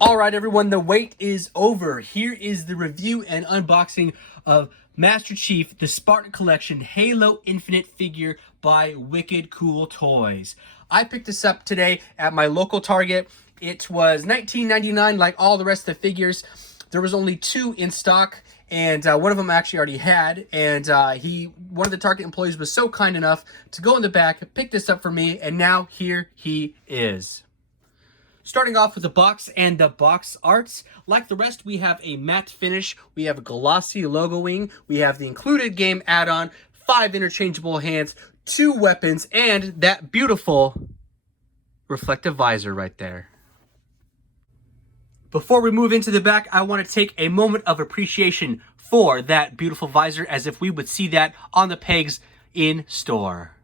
All right, everyone, the wait is over. Here is the review and unboxing of Masterchief, the Spartan Collection Halo Infinite figure by Wicked Cool Toys. I picked this up today at my local Target. It was $19.99 like all the rest of the figures. There was only two in stock, and one of them actually already had. And one of the Target employees was so kind enough to go in the back, pick this up for me, and now here he is. Starting off with the box and the box arts. Like the rest, we have a matte finish, we have a glossy logoing, we have the included game add-on, 5 interchangeable hands, 2 weapons, and that beautiful reflective visor right there. Before we move into the back, I want to take a moment of appreciation for that beautiful visor, as if we would see that on the pegs in store.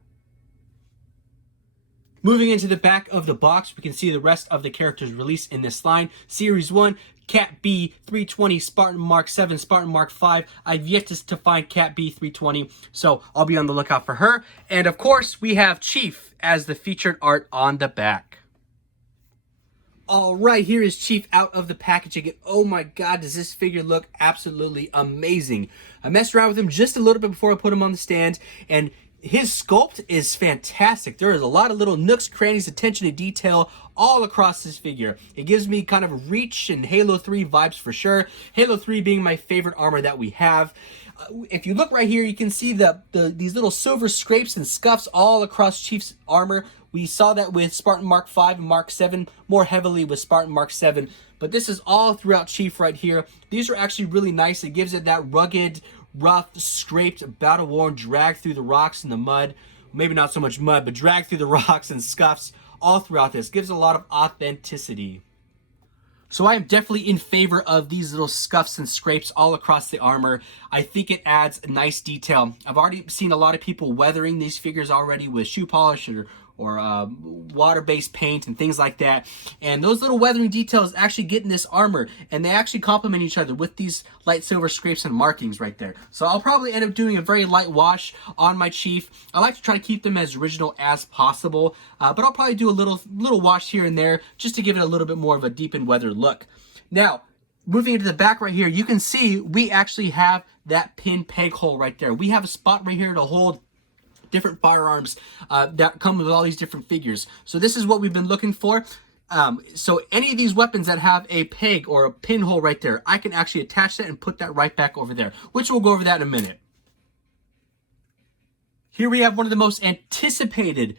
Moving into the back of the box, we can see the rest of the characters released in this line. Series 1, Cat B 320, Spartan Mark 7, Spartan Mark 5. I've yet to find Cat B 320, so I'll be on the lookout for her. And of course, we have Chief as the featured art on the back. All right, here is Chief out of the packaging, and oh my god, does this figure look absolutely amazing. I messed around with him just a little bit before I put him on the stand, and his sculpt is fantastic. There is a lot of little nooks, crannies, attention to detail all across this figure. It gives me kind of Reach and Halo 3 vibes for sure. Halo 3 being my favorite armor that we have. If you look right here, you can see these little silver scrapes and scuffs all across Chief's armor. We saw that with Spartan Mark 5 and Mark 7, more heavily with Spartan Mark 7. But this is all throughout Chief right here. These are actually really nice. It gives it that rugged, rough, scraped, battle-worn drag through the rocks and the mud. Maybe not so much mud, but drag through the rocks and scuffs all throughout this. Gives a lot of authenticity. So I am definitely in favor of these little scuffs and scrapes all across the armor. I think it adds a nice detail. I've already seen a lot of people weathering these figures already with shoe polish or water-based paint and things like that. And those little weathering details actually get in this armor, and they actually complement each other with these light silver scrapes and markings right there. So I'll probably end up doing a very light wash on my Chief. I like to try to keep them as original as possible, but I'll probably do a little wash here and there just to give it a little bit more of a deep and weathered look. Now, moving into the back right here, you can see we actually have that pin peg hole right there. We have a spot right here to hold different firearms that come with all these different figures. So this is what we've been looking for. So any of these weapons that have a peg or a pinhole right there, I can actually attach that and put that right back over there, which we'll go over that in a minute. Here we have one of the most anticipated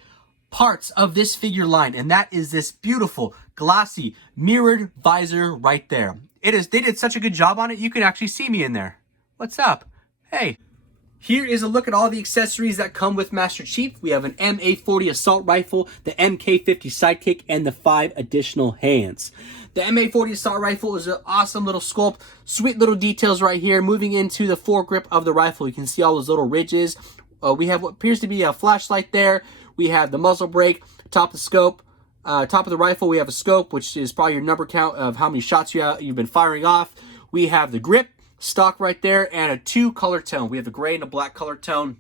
parts of this figure line, and that is this beautiful glossy mirrored visor right there. They did such a good job on it, you can actually see me in there. What's up? Hey. Here is a look at all the accessories that come with Masterchief. We have an MA40 assault rifle, the MK50 sidekick, and the 5 additional hands. The MA40 assault rifle is an awesome little sculpt, sweet little details right here. Moving into the foregrip of the rifle, you can see all those little ridges. We have what appears to be a flashlight there. We have the muzzle brake, top of the scope. Top of the rifle, we have a scope, which is probably your number count of how many shots you've been firing off. We have the grip, stock right there, and a 2 color tone. We have a gray and a black color tone.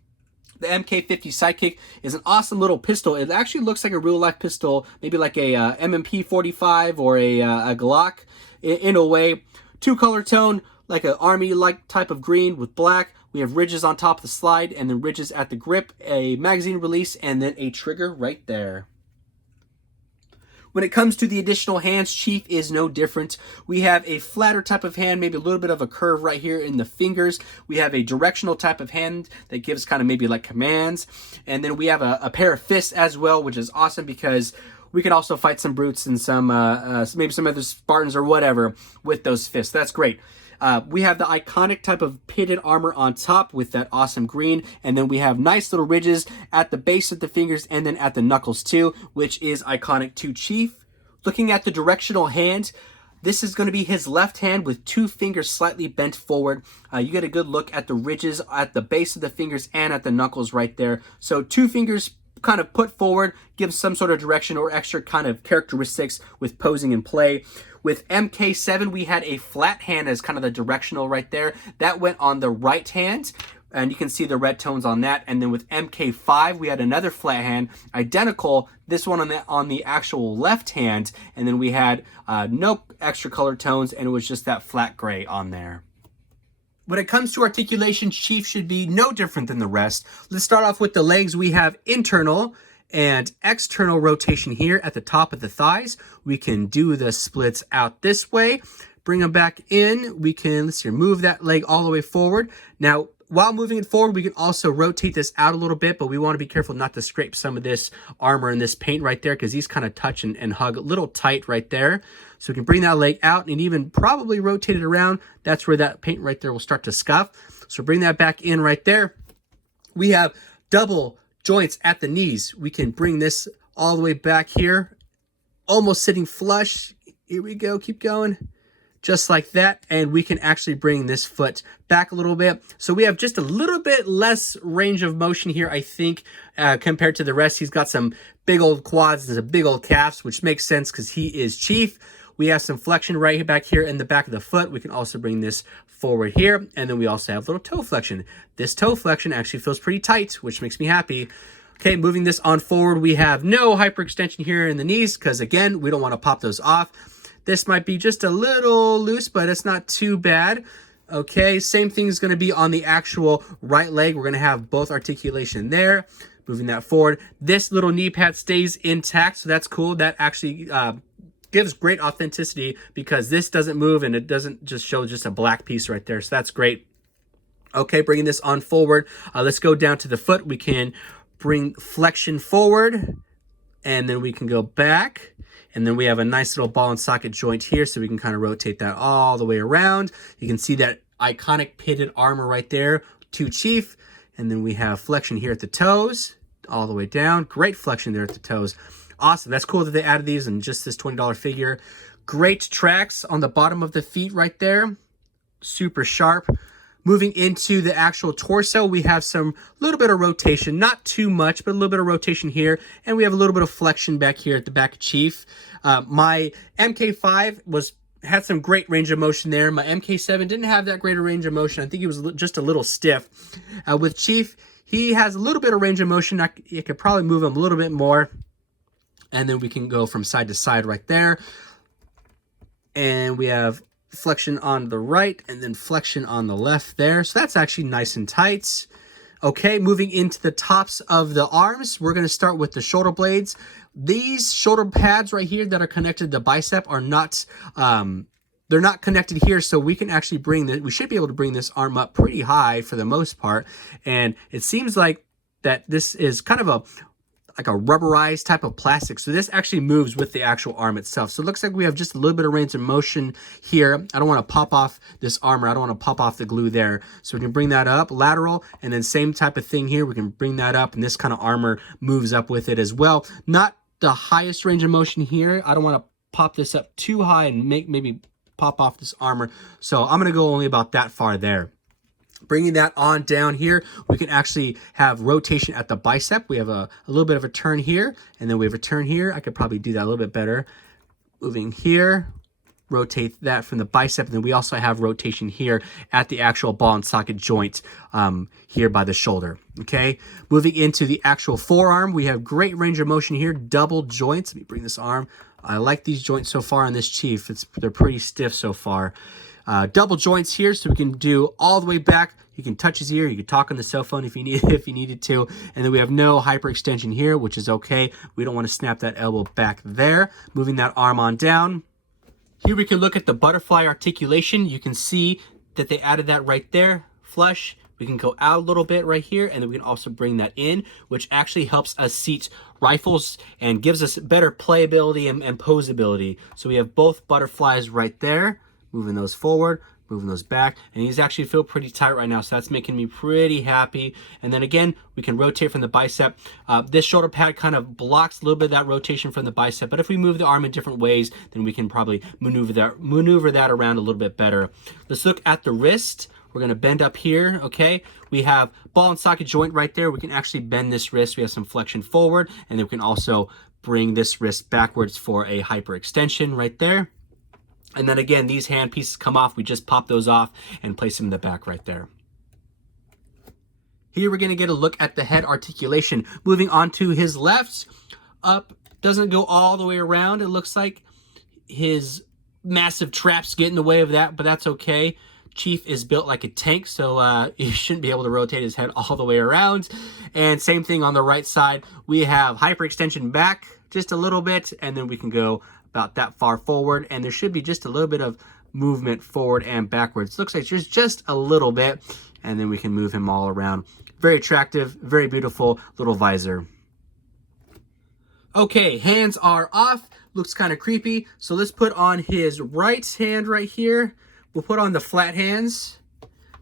The MK50 sidekick is an awesome little pistol. It actually looks like a real life pistol, maybe like a M&P 45 or a Glock in a way. 2 color tone, like an army-like type of green with black. We have ridges on top of the slide and then ridges at the grip, a magazine release, and then a trigger right there. When it comes to the additional hands, Chief is no different. We have a flatter type of hand, maybe a little bit of a curve right here in the fingers. We have a directional type of hand that gives kind of maybe like commands. And then we have a pair of fists as well, which is awesome because we can also fight some brutes and some maybe some other Spartans or whatever with those fists. That's great. We have the iconic type of pitted armor on top with that awesome green, and then we have nice little ridges at the base of the fingers and then at the knuckles too, which is iconic to Chief. Looking at the directional hand, this is going to be his left hand with 2 fingers slightly bent forward. You get a good look at the ridges at the base of the fingers and at the knuckles right there. So 2 fingers kind of put forward, gives some sort of direction or extra kind of characteristics with posing and play. With MK7, we had a flat hand as kind of the directional right there. That went on the right hand. and you can see the red tones on that. And then with MK5, we had another flat hand, identical, this one on the actual left hand, and then we had no extra color tones, and it was just that flat gray on there. When it comes to articulation, Chief should be no different than the rest. Let's start off with the legs. We have internal and external rotation here at the top of the thighs. We can do the splits out this way, bring them back in. We can, let's see, move that leg all the way forward. Now, while moving it forward, we can also rotate this out a little bit, but we want to be careful not to scrape some of this armor and this paint right there, because these kind of touch and hug a little tight right there. So we can bring that leg out and even probably rotate it around. That's where that paint right there will start to scuff. So bring that back in right there. We have double joints at the knees. We can bring this all the way back here, almost sitting flush. Here we go, keep going. Just like that, and we can actually bring this foot back a little bit. So we have just a little bit less range of motion here, I think, compared to the rest. He's got some big old quads and some big old calves, which makes sense because he is Chief. We have some flexion right back here in the back of the foot. We can also bring this forward here, and then we also have a little toe flexion. This toe flexion actually feels pretty tight, which makes me happy. Okay, moving this on forward, we have no hyperextension here in the knees because, again, we don't want to pop those off. This might be just a little loose, but it's not too bad. Okay, same thing is going to be on the actual right leg. We're going to have both articulation there. Moving that forward. This little knee pad stays intact, so that's cool. That actually gives great authenticity because this doesn't move and it doesn't just show just a black piece right there. So that's great. Okay, bringing this on forward. Let's go down to the foot. We can bring flexion forward, and then we can go back. And then we have a nice little ball and socket joint here, so we can kind of rotate that all the way around. You can see that iconic pitted armor right there to Chief. And then we have flexion here at the toes, all the way down. Great flexion there at the toes. Awesome. That's cool that they added these in just this $20 figure. Great tracks on the bottom of the feet right there. Super sharp. Moving into the actual torso, we have some little bit of rotation, not too much, but a little bit of rotation here. And we have a little bit of flexion back here at the back of Chief. My MK5 had some great range of motion there. My MK7 didn't have that great a range of motion. I think he was just a little stiff. With Chief, he has a little bit of range of motion. You could probably move him a little bit more. And then we can go from side to side right there. And we have flexion on the right and then flexion on the left there. So that's actually nice and tight. Okay, moving into the tops of the arms, we're going to start with the shoulder blades. These shoulder pads right here that are connected to the bicep are not, they're not connected here, so we can actually we should be able to bring this arm up pretty high for the most part. And it seems like that this is kind of like a rubberized type of plastic. So this actually moves with the actual arm itself. So it looks like we have just a little bit of range of motion here. I don't want to pop off this armor. I don't want to pop off the glue there. So we can bring that up lateral, and then same type of thing here. We can bring that up, and this kind of armor moves up with it as well. Not the highest range of motion here. I don't want to pop this up too high and maybe pop off this armor. So I'm going to go only about that far there. Bringing that on down here, we can actually have rotation at the bicep. We have a little bit of a turn here, and then we have a turn here. I could probably do that a little bit better. Moving here, rotate that from the bicep, and then we also have rotation here at the actual ball and socket joint here by the shoulder. Okay, moving into the actual forearm, we have great range of motion here, double joints. Let me bring this arm. I like these joints so far on this Chief. They're pretty stiff so far. Double joints here, so we can do all the way back. You can touch his ear. You can talk on the cell phone if you needed to. And then we have no hyperextension here, which is okay. We don't want to snap that elbow back there. Moving that arm on down. Here we can look at the butterfly articulation. You can see that they added that right there, flush. We can go out a little bit right here, and then we can also bring that in, which actually helps us seat rifles and gives us better playability and posability. So we have both butterflies right there. Moving those forward, moving those back, and these actually feel pretty tight right now, so that's making me pretty happy. And then again, we can rotate from the bicep. This shoulder pad kind of blocks a little bit of that rotation from the bicep, but if we move the arm in different ways, then we can probably maneuver that around a little bit better. Let's look at the wrist. We're going to bend up here, okay? We have ball and socket joint right there. We can actually bend this wrist. We have some flexion forward, and then we can also bring this wrist backwards for a hyperextension right there. And then again, these hand pieces come off. We just pop those off and place them in the back right there. Here we're going to get a look at the head articulation. Moving on to his left, up, doesn't go all the way around. It looks like his massive traps get in the way of that, but that's okay. Chief is built like a tank, so you shouldn't be able to rotate his head all the way around. And same thing on the right side. We have hyperextension back just a little bit, and then we can go about that far forward, and there should be just a little bit of movement forward and backwards. Looks like there's just a little bit, and then we can move him all around. Very attractive, very beautiful little visor. Okay, hands are off. Looks kind of creepy. So let's put on his right hand right here. We'll put on the flat hands.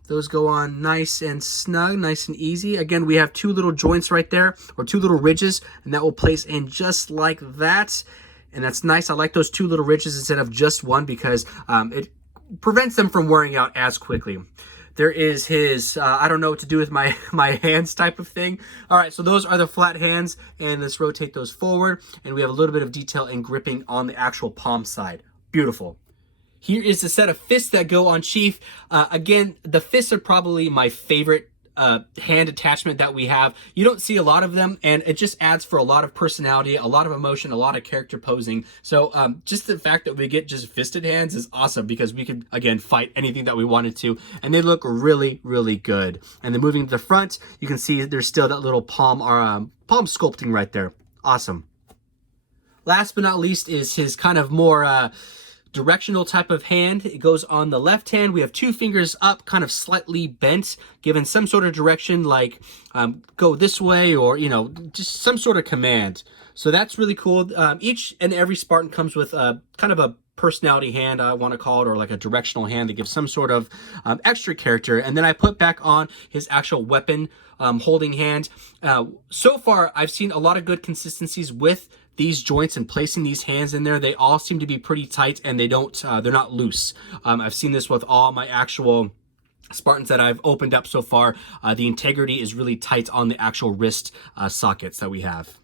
Those go on nice and snug, nice and easy. Again, we have two little joints right there, or two little ridges, and that will place in just like that. And that's nice. I like those two little ridges instead of just one because it prevents them from wearing out as quickly. There is his, I don't know what to do with my hands type of thing. All right, so those are the flat hands, and let's rotate those forward, and we have a little bit of detail and gripping on the actual palm side. Beautiful. Here is the set of fists that go on Chief. Again, the fists are probably my favorite hand attachment that we have. You don't see a lot of them, and it just adds for a lot of personality, a lot of emotion, a lot of character posing. So just the fact that we get just fisted hands is awesome because we could, again, fight anything that we wanted to, and they look really, really good. And then moving to the front, you can see there's still that little palm sculpting right there. Awesome. Last but not least is his kind of more directional type of hand. It goes on the left hand. We have two fingers up, kind of slightly bent, given some sort of direction, like go this way, or, you know, just some sort of command. So that's really cool. Each and every Spartan comes with kind of a personality hand, I want to call it, or like a directional hand that gives some sort of extra character. And then I put back on his actual weapon holding hand. So far, I've seen a lot of good consistencies with these joints and placing these hands in there. They all seem to be pretty tight, and they don't they're not loose. I've seen this with all my actual Spartans that I've opened up so far. The integrity is really tight on the actual wrist sockets that we have.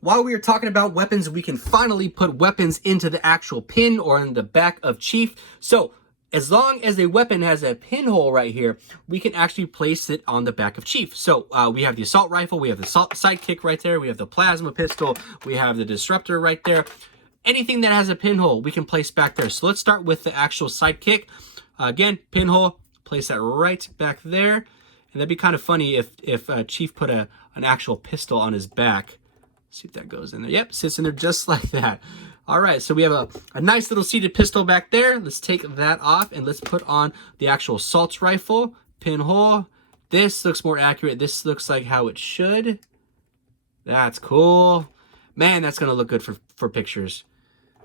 While we are talking about weapons, we can finally put weapons into the actual pin or in the back of Chief. So as long as a weapon has a pinhole right here, we can actually place it on the back of Chief. So we have the assault rifle, we have the sidekick right there, we have the plasma pistol, we have the disruptor right there. Anything that has a pinhole, we can place back there. So let's start with the actual sidekick. Again, pinhole, place that right back there. And that'd be kind of funny if Chief put an actual pistol on his back. See if that goes in there. Yep, sits in there just like that. All right, so we have a nice little seated pistol back there. Let's take that off, and let's put on the actual assault rifle, pinhole. This looks more accurate. This looks like how it should. That's cool. Man, that's going to look good for pictures.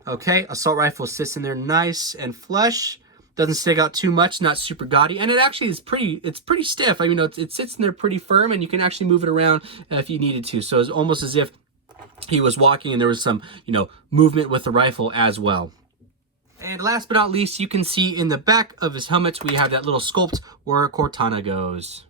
Okay, assault rifle sits in there nice and flush. Doesn't stick out too much, not super gaudy, and it actually is it's pretty stiff. I mean, it sits in there pretty firm, and you can actually move it around if you needed to. So it's almost as if he was walking and there was some, you know, movement with the rifle as well. And last but not least, you can see in the back of his helmet, we have that little sculpt where Cortana goes.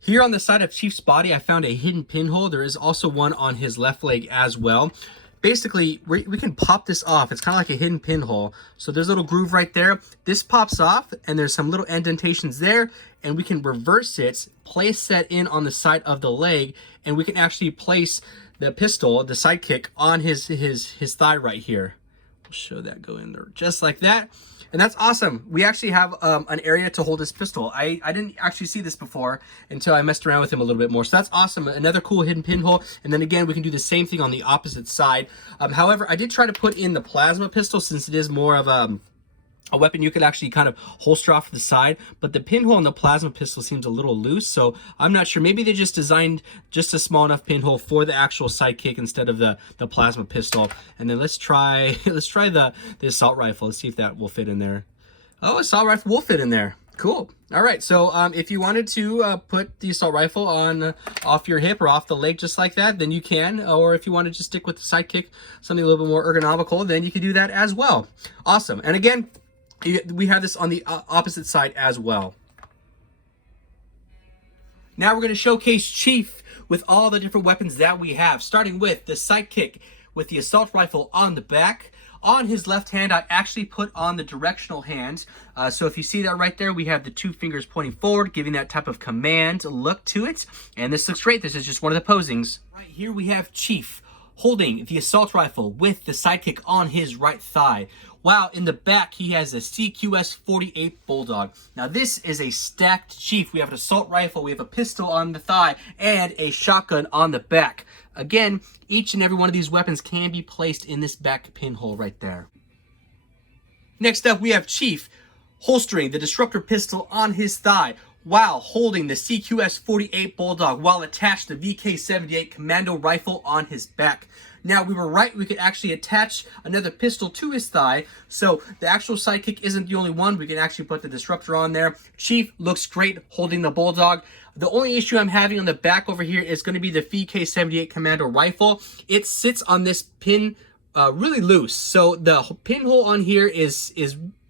Here on the side of Chief's body, I found a hidden pinhole. There is also one on his left leg as well. Basically, we can pop this off. It's kind of like a hidden pinhole. So there's a little groove right there. This pops off, and there's some little indentations there, and we can reverse it, place that in on the side of the leg, and we can actually place the pistol, the sidekick, on his thigh right here. We'll show that go in there just like that. And that's awesome. We actually have an area to hold his pistol. I didn't actually see this before until I messed around with him a little bit more. So that's awesome. Another cool hidden pinhole. And then again, we can do the same thing on the opposite side. However, I did try to put in the plasma pistol since it is more of a weapon you could actually kind of holster off to the side, but the pinhole on the plasma pistol seems a little loose, so I'm not sure. Maybe they just designed just a small enough pinhole for the actual sidekick instead of the plasma pistol. And then let's try the assault rifle. Let's see if that will fit in there. Oh, assault rifle will fit in there. Cool. All right, so if you wanted to put the assault rifle on off your hip or off the leg just like that, then you can. Or if you want to just stick with the sidekick, something a little bit more ergonomical, then you can do that as well. Awesome. And again, we have this on the opposite side as well. Now we're going to showcase Chief with all the different weapons that we have, starting with the sidekick with the assault rifle on the back. On his left hand, I actually put on the directional hand. So if you see that right there, we have the two fingers pointing forward, giving that type of command look to it. And this looks great. This is just one of the posings. Right here we have Chief holding the assault rifle with the sidekick on his right thigh. Wow, in the back, he has a CQS-48 Bulldog. Now, this is a stacked Chief. We have an assault rifle, we have a pistol on the thigh, and a shotgun on the back. Again, each and every one of these weapons can be placed in this back pinhole right there. Next up, we have Chief holstering the Disruptor pistol on his thigh while holding the CQS-48 Bulldog while attached to the VK-78 Commando rifle on his back. Now, we were right, we could actually attach another pistol to his thigh, so the actual sidekick isn't the only one. We can actually put the Disruptor on there. Chief looks great holding the Bulldog. The only issue I'm having on the back over here is going to be the VK-78 Commando rifle. It sits on this pin really loose, so the pinhole on here is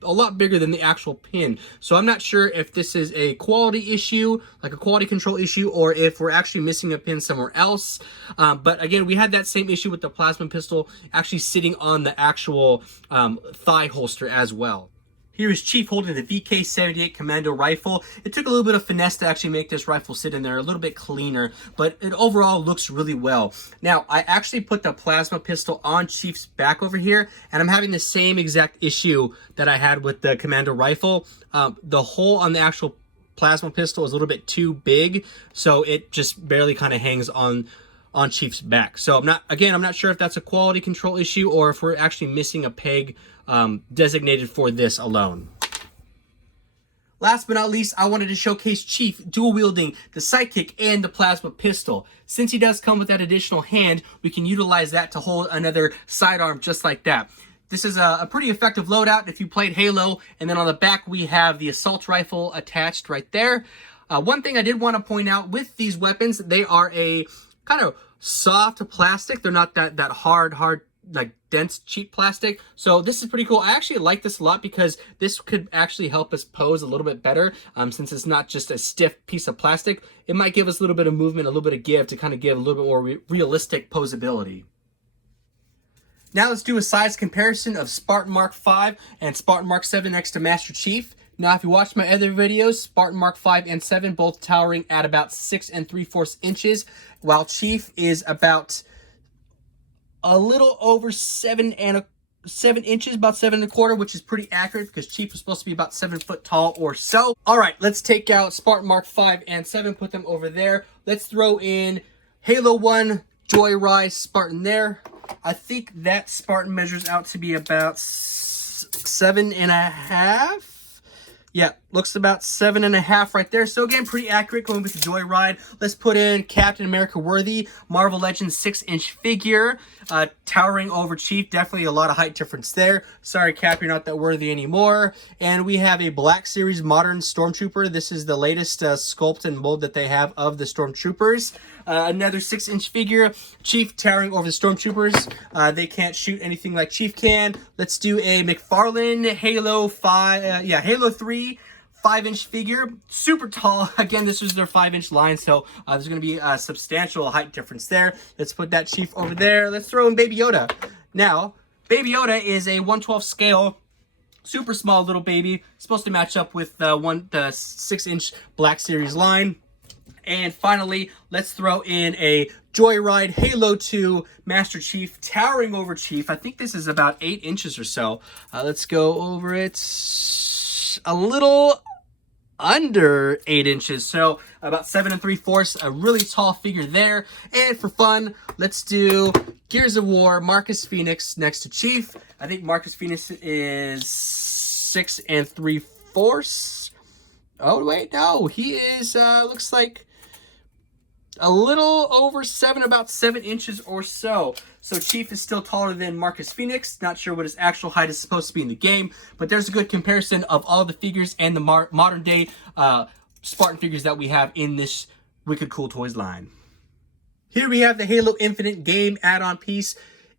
a lot bigger than the actual pin. So I'm not sure if this is a quality issue, like a quality control issue, or if we're actually missing a pin somewhere else. But again, we had that same issue with the plasma pistol actually sitting on the actual thigh holster as well. Here is Chief holding the VK-78 Commando rifle. It took a little bit of finesse to actually make this rifle sit in there a little bit cleaner, but it overall looks really well. Now, I actually put the plasma pistol on Chief's back over here, and I'm having the same exact issue that I had with the Commando rifle. The hole on the actual plasma pistol is a little bit too big, so it just barely kind of hangs on Chief's back. So I'm not sure if that's a quality control issue or if we're actually missing a peg designated for this alone. Last but not least, I wanted to showcase Chief dual wielding the sidekick and the plasma pistol. Since he does come with that additional hand, we can utilize that to hold another sidearm just like that. This is a pretty effective loadout if you played Halo, and then on the back we have the assault rifle attached right there. One thing I did want to point out with these weapons, they are a kind of soft plastic. They're not that hard, like dense, cheap plastic. So this is pretty cool. I actually like this a lot because this could actually help us pose a little bit better. Since it's not just a stiff piece of plastic, it might give us a little bit of movement, a little bit of give to kind of give a little bit more realistic posability. Now let's do a size comparison of Spartan Mark 5 and Spartan Mark 7 next to Master Chief. Now, if you watched my other videos, Spartan Mark 5 and 7 both towering at about 6 3/4 inches, while Chief is about a little over 7 inches, about 7 1/4, which is pretty accurate because Chief was supposed to be about 7 foot tall or so. All right, let's take out Spartan Mark 5 and 7, put them over there. Let's throw in Halo 1 Joyride Spartan there. I think that Spartan measures out to be about 7.5. Yeah, looks about 7.5 right there. So again, pretty accurate going with the Joyride. Let's put in Captain America Worthy, Marvel Legends 6-inch figure, towering over Chief. Definitely a lot of height difference there. Sorry, Cap, you're not that worthy anymore. And we have a Black Series Modern Stormtrooper. This is the latest sculpt and mold that they have of the Stormtroopers. Another 6-inch figure, Chief towering over the Stormtroopers. They can't shoot anything like Chief can. Let's do a McFarlane Halo 3 5-inch figure, super tall. Again, this was their 5-inch line, so there's going to be a substantial height difference there. Let's put that Chief over there. Let's throw in Baby Yoda. Now, Baby Yoda is a 1/12 scale, super small little baby, supposed to match up with the 6-inch Black Series line. And finally, let's throw in a Joyride Halo 2 Master Chief towering over Chief. I think this is about 8 inches or so. Let's go over it. A little under 8 inches, so about 7 3/4. A really tall figure there. And for fun, let's do Gears of War Marcus Phoenix next to Chief. I think Marcus Phoenix is 6 3/4. Oh wait, no, he is looks like a little over 7, about 7 inches or so. So Chief is still taller than Marcus Phoenix. Not sure what his actual height is supposed to be in the game, but there's a good comparison of all the figures and the modern day Spartan figures that we have in this Wicked Cool Toys line. Here we have the Halo Infinite game add-on piece.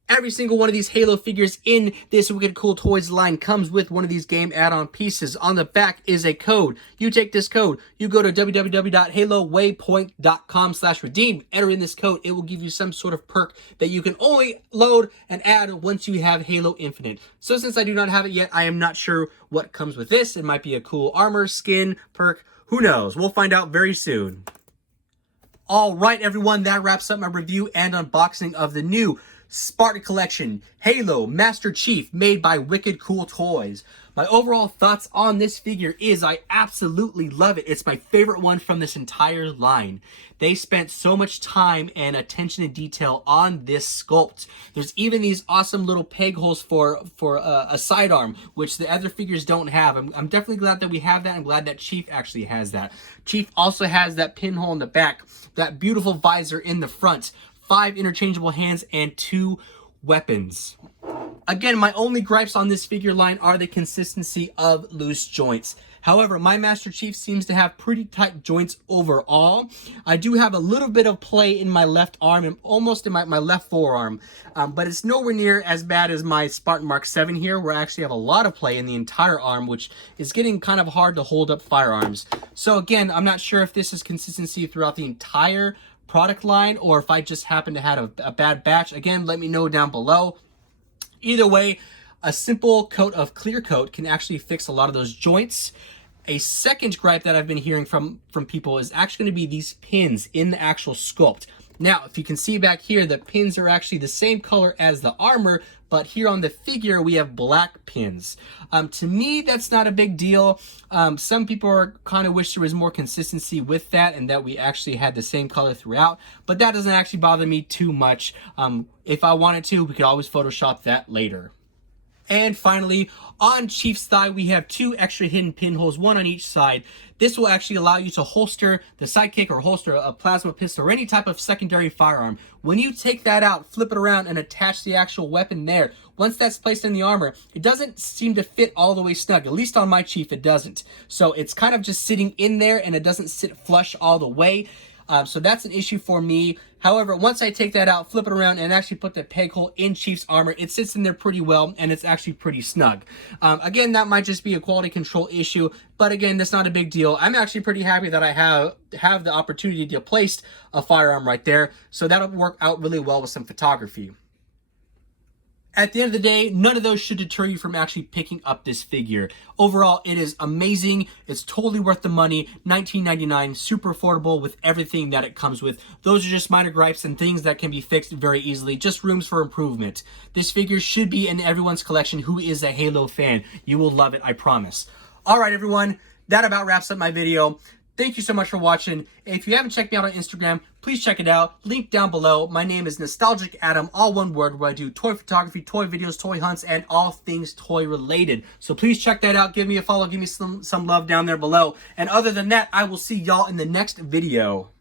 Every single one of these Halo figures in this Wicked Cool Toys line comes with one of these game add-on pieces. On the back is a code. You take this code, you go to www.halowaypoint.com/redeem, enter in this code. It will give you some sort of perk that you can only load and add once you have Halo Infinite. So since I do not have it yet, I am not sure what comes with this. It might be a cool armor, skin, perk, who knows? We'll find out very soon. All right, everyone, that wraps up my review and unboxing of the new Spartan Collection Halo Masterchief made by Wicked Cool Toys. My overall thoughts on this figure is I absolutely love it. It's my favorite one from this entire line. They spent so much time and attention and detail on this sculpt. There's even these awesome little peg holes for a sidearm, which the other figures don't have. I'm definitely glad that we have that. I'm glad that Chief actually has that. Chief also has that pinhole in the back, that beautiful visor in the front, 5 interchangeable hands, and 2 weapons. Again, my only gripes on this figure line are the consistency of loose joints. However, my Master Chief seems to have pretty tight joints overall. I do have a little bit of play in my left arm and almost in my left forearm, but it's nowhere near as bad as my Spartan Mark 7 here, where I actually have a lot of play in the entire arm, which is getting kind of hard to hold up firearms. So again, I'm not sure if this is consistency throughout the entire product line or if I just happen to have a bad batch. Again, let me know down below. Either way, a simple coat of clear coat can actually fix a lot of those joints. A second gripe that I've been hearing from people is actually going to be these pins in the actual sculpt. Now, if you can see back here, the pins are actually the same color as the armor, but here on the figure, we have black pins. To me, that's not a big deal. Some people are kind of wish there was more consistency with that and that we actually had the same color throughout, but that doesn't actually bother me too much. If I wanted to, we could always Photoshop that later. And finally, on Chief's thigh, we have 2 extra hidden pinholes, 1 on each side. This will actually allow you to holster the sidekick or holster a plasma pistol or any type of secondary firearm. When you take that out, flip it around and attach the actual weapon there, once that's placed in the armor, it doesn't seem to fit all the way snug. At least on my Chief, it doesn't. So it's kind of just sitting in there and it doesn't sit flush all the way. So that's an issue for me. However, once I take that out, flip it around, and actually put the peg hole in Chief's armor, it sits in there pretty well, and it's actually pretty snug. Again, that might just be a quality control issue, but again, that's not a big deal. I'm actually pretty happy that I have the opportunity to place a firearm right there, so that'll work out really well with some photography. At the end of the day, none of those should deter you from actually picking up this figure. Overall, it is amazing. It's totally worth the money. $19.99, super affordable with everything that it comes with. Those are just minor gripes and things that can be fixed very easily, just rooms for improvement. This figure should be in everyone's collection who is a Halo fan. You will love it, I promise. All right, everyone, that about wraps up my video. Thank you so much for watching. If you haven't checked me out on Instagram, please check it out. Link down below. My name is Nostalgic Adam, all one word, where I do toy photography, toy videos, toy hunts, and all things toy related. So please check that out. Give me a follow. Give me some love down there below. And other than that, I will see y'all in the next video.